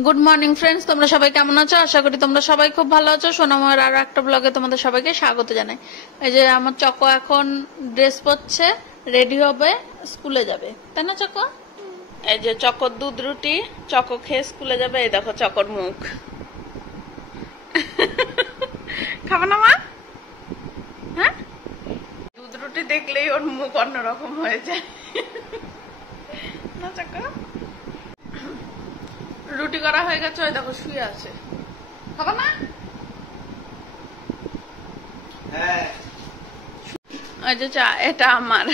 Good morning friends, তোমরা সবাই কেমন আছো? আশা করি তোমরা সবাই খুব ভালো আছো। সোনাময়ের আরো একটা ব্লগে তোমাদের সবাইকে স্বাগত জানাই। এই যে আমার চকো এখন ড্রেস পরছে, রেডি হবে, স্কুলে যাবে, তাই না চকো? এই যে চকোর দুধ রুটি, চকো খেয়ে স্কুলে যাবে। এই দেখো চকোর মুখ। খাবে না মা? হ্যাঁ, দুধ রুটি দেখলেই ওর মুখ অন্যরকম হয়ে যায় না চকো? রুটি করা হয়ে গেছে, ওই দেখো শুয়ে আছে। খাবা না? ওই যে চা, এটা আমার।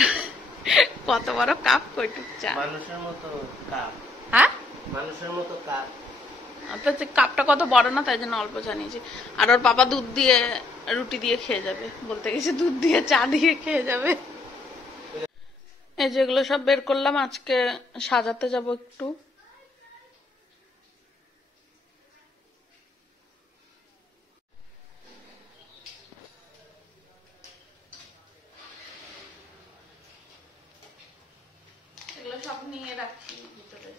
কত বড় কাপ, কইটুক চা। মানুষের মতো কাপ। হ্যাঁ, মানুষের মতো কাপ। কাপটা কত বড় না, তাই জন্য অল্প চা নিয়েছি। আর ওর পাপা দুধ দিয়ে রুটি দিয়ে খেয়ে যাবে, বলতে গেছে দুধ দিয়ে চা দিয়ে খেয়ে যাবে। এই যেগুলো সব বের করলাম, আজকে সাজাতে যাব একটু। এগুলো সব নিয়ে রাখি ভিতরে।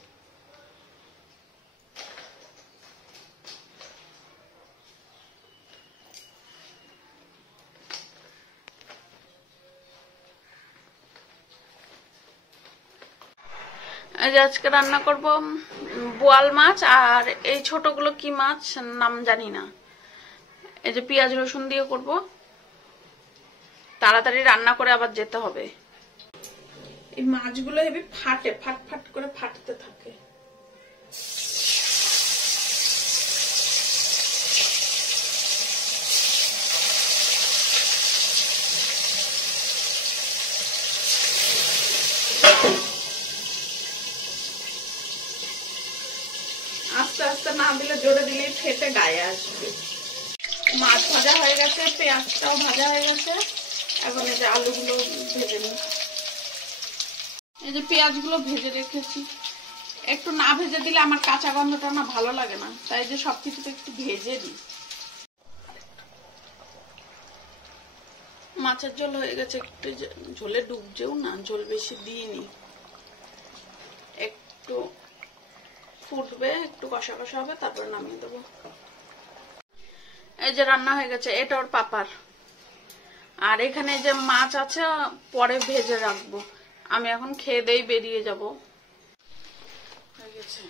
আজকে রান্না করব বোয়াল মাছ, আর এই ছোটগুলো কি মাছ নাম জানি না। এই যে পেঁয়াজ রসুন দিয়ে করব, তাড়াতাড়ি রান্না করে আবার যেতে হবে। এই মাছগুলো হেবি ফাটে, ফাট ফাট করে ফাটতে থাকে। আস্তে আস্তে না দিলে, জোরে দিলেই ফেটে গায়ে আসবে। মাছ ভাজা হয়ে গেছে, পেঁয়াজটাও ভাজা হয়ে গেছে। এখন এই যে আলুগুলো ভেজে নিই। এই যে পেঁয়াজগুলো ভেজে রেখেছি। একটু না ভেজে দিলে আমার কাঁচা গন্ধটা না ভালো লাগে না, তাই যে সবকিছুতে একটু ভেজে দিই। মাছের ঝোল হয়ে গেছে, একটু ঝোলে ডুবছেও না, ঝোল বেশি দিইনি। একটু ফুটবে, একটু কষা কষা হবে, তারপর নামিয়ে দেবো। এই যে রান্না হয়ে গেছে, এটা ওর পাপার। আর এখানে যে মাছ আছে, পরে ভেজে রাখবো। আমি এখন খেয়ে দেই বেরিয়ে যাব। হয়ে গেছে।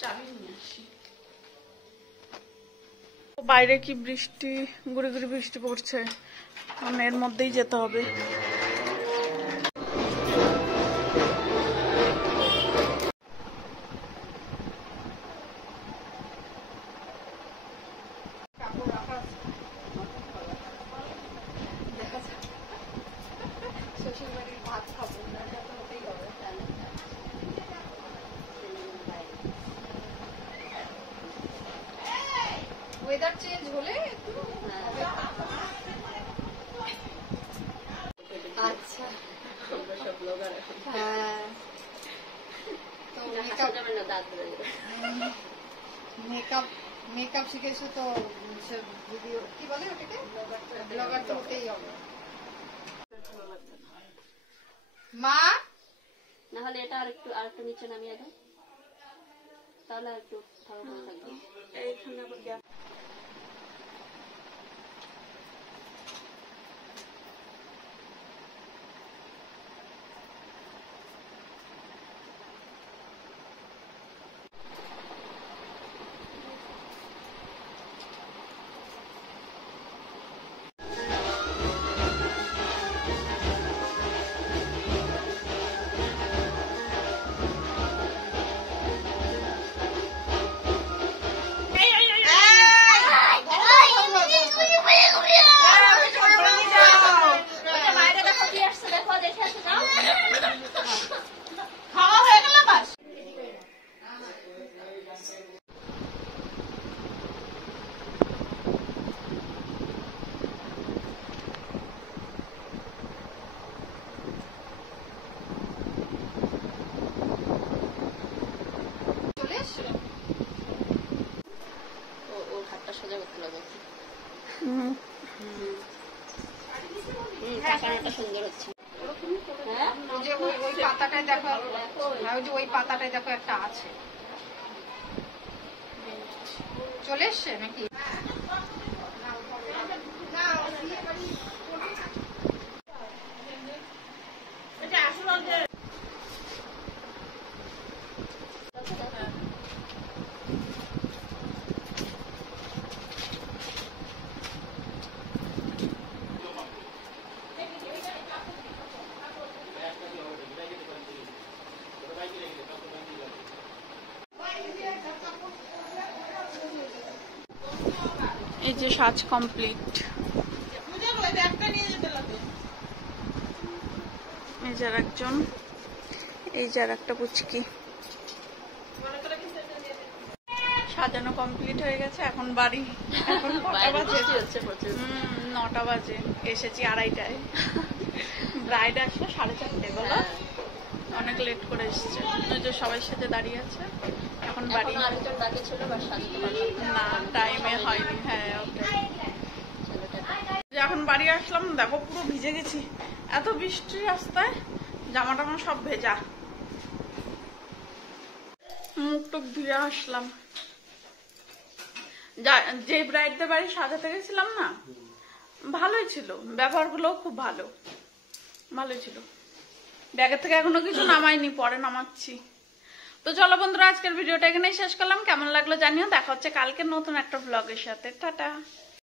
চাবি নিয়ে আসি। বাইরে কি বৃষ্টি, গুড়ি গুড়ি বৃষ্টি পড়ছে, এর মধ্যেই যেতে হবে। ওয়েদার চেঞ্জ হলে একটু আচ্ছা। হ্যাঁ, তো মেকআপ মেকআপ শিখেছো তো, ভিডিও কি বলে ওটাকে, ব্লগার তো হতেই হবে। মা না হলে এটা আরেকটু নিচে নামিয়ে দাও, তাহলে একটু ভালো থাকবে। এইখানে কাঁটাটা সোজা করতে লাগবে। হুম। কাঁটাটা সুন্দর হচ্ছে। হ্যাঁ ওই যে ওই পাতাটায় দেখো, ওই যে ওই পাতাটায় দেখো একটা আছে, চলে এসছে নাকি? এই যে সাজ কমপ্লিট। এই যে একজন, এই যে একটা পুচকি। সাজানো কমপ্লিট হয়ে গেছে, এখন বাড়ি। এখন কটা বাজে? 9টা বাজে। এসেছি 2:30টায়। ব্রাইড আসলে 4:30 বলো, অনেক লেট করে এসছে। ওই যে সবাই সাথে দাঁড়িয়ে আছে। এখন বাড়ি। আরেকজন বাকি ছিল, বাট সাজাতে পারলাম না, টাইমে হয়নি। হ্যাঁ ওটাই। এখন বাড়ি আসলাম, দেখো পুরো ভিজে গেছি, এত বৃষ্টি রাস্তায়, জামা টামা সব ভেজা। মুখ টুক ধুয়ে আসলাম। যে ব্রাইডদের বাড়ি সাজাতে গেছিলাম না, ভালোই ছিল, ব্যবহারগুলো খুব ভালোই ছিল। ব্যাগের থেকে এখনো কিছু নামাইনি, পরে নামাচ্ছি। তো চলো বন্ধুরা, আজকের ভিডিওটা এখানেই শেষ করলাম। কেমন লাগলো জানিও। দেখা হচ্ছে কালকে নতুন একটা ব্লগের সাথে। টাটা।